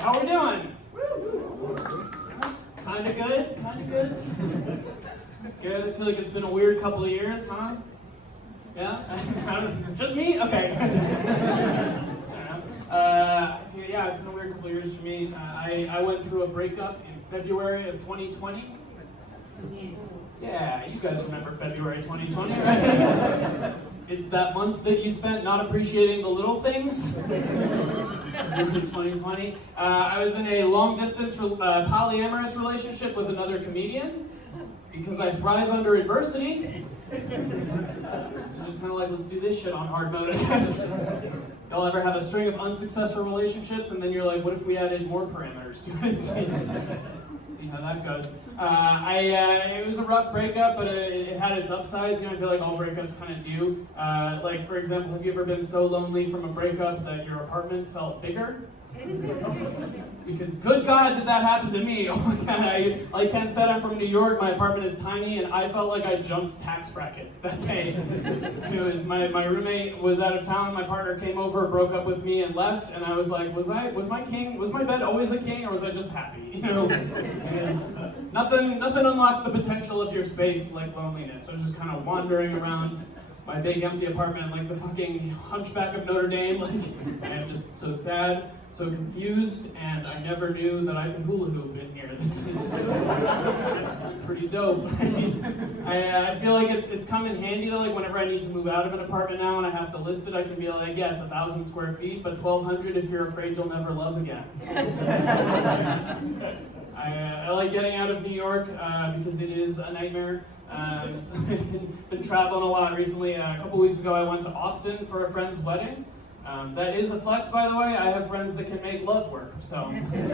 How we doing? Kinda good? Kinda good? It's good. I feel like it's been a weird couple of years, huh? Yeah? Just me? Okay. Yeah, it's been a weird couple of years for me. I went through a breakup in February of 2020. Yeah, you guys remember February 2020, right? It's that month that you spent not appreciating the little things. February 2020. I was in a long-distance polyamorous relationship with another comedian because I thrive under adversity. Just kind of like, let's do this shit on hard mode, I guess. Y'all ever have a string of unsuccessful relationships and then you're like, what if we added more parameters to it? See how that goes. It was a rough breakup, but it had its upsides. You know, I feel like all breakups kind of do. Like, for example, have you ever been so lonely from a breakup that your apartment felt bigger? Because good God, did that happen to me. Oh my God, like Ken said, I'm from New York, my apartment is tiny, and I felt like I jumped tax brackets that day. It was my roommate was out of town, my partner came over, broke up with me, and left, and I was like, was my bed always a king, or was I just happy? You know, because nothing unlocks the potential of your space like loneliness. I was just kind of wandering around my big empty apartment like the fucking Hunchback of Notre Dame, like, and I'm just so sad, so confused, and I never knew that I could hula hoop in here. This is pretty dope. I feel like it's come in handy though, like whenever I need to move out of an apartment now and I have to list it, I can be like, yeah, it's 1,000 square feet, but 1,200 if you're afraid you'll never love again. I like getting out of New York because it is a nightmare. So I've been traveling a lot recently. A couple weeks ago I went to Austin for a friend's wedding. That is a flex, by the way. I have friends that can make love work, so that's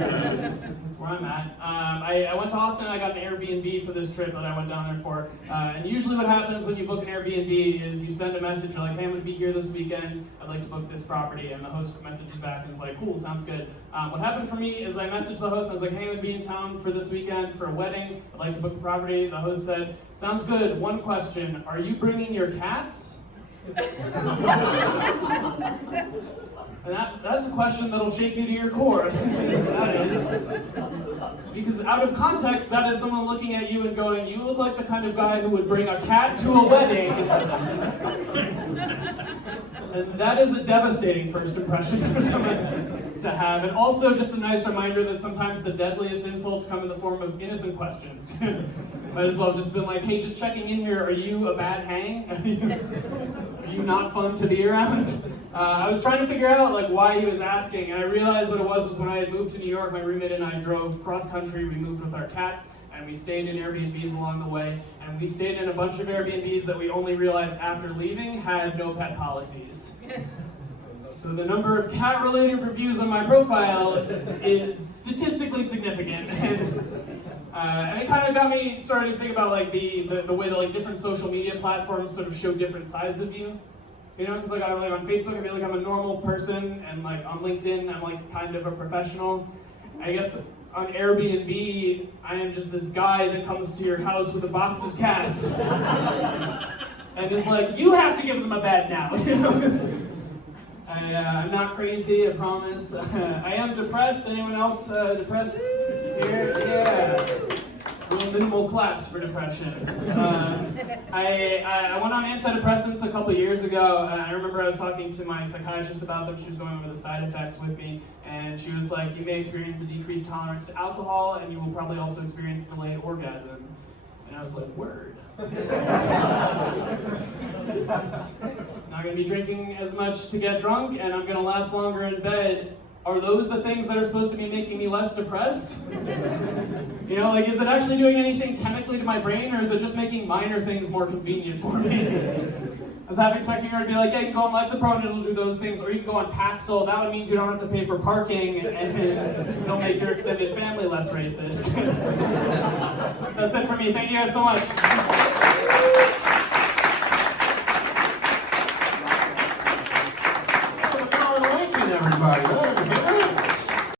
where I'm at. I went to Austin, I got an Airbnb for this trip that I went down there for. And usually what happens when you book an Airbnb is you send a message, you're like, hey, I'm going to be here this weekend, I'd like to book this property, and the host messages back and is like, cool, sounds good. What happened for me is I messaged the host, and I was like, hey, I'm going to be in town for this weekend for a wedding, I'd like to book a property. The host said, sounds good, one question, are you bringing your cats? And that's a question that'll shake you to your core. That is. Because out of context, that is someone looking at you and going, you look like the kind of guy who would bring a cat to a wedding. And that is a devastating first impression for someone to have. And also just a nice reminder that sometimes the deadliest insults come in the form of innocent questions. Might as well have just been like, hey, just checking in here, are you a bad hang? Are you not fun to be around? I was trying to figure out like why he was asking, and I realized what it was when I had moved to New York, my roommate and I drove cross country, we moved with our cats, and we stayed in Airbnbs along the way, and we stayed in a bunch of Airbnbs that we only realized after leaving had no pet policies. So the number of cat-related reviews on my profile is statistically significant. And it kind of got me started to think about like the way that like different social media platforms sort of show different sides of you. You know, because like on Facebook I feel like I'm a normal person, and like on LinkedIn I'm like kind of a professional. I guess on Airbnb I am just this guy that comes to your house with a box of cats and is like, you have to give them a bed now. You know? I'm not crazy, I promise. I am depressed. Anyone else depressed here? Yeah. A little minimal claps for depression. I went on antidepressants a couple years ago. I remember I was talking to my psychiatrist about them. She was going over the side effects with me, and she was like, you may experience a decreased tolerance to alcohol, and you will probably also experience delayed orgasm. And I was like, word. Not going to be drinking as much to get drunk, and I'm going to last longer in bed. Are those the things that are supposed to be making me less depressed? You know, like, is it actually doing anything chemically to my brain, or is it just making minor things more convenient for me? I was half expecting her to be like, yeah, you can go on Lexapro and it'll do those things, or you can go on Paxil, that would mean you don't have to pay for parking, and it'll make your extended family less racist. That's it for me, thank you guys so much.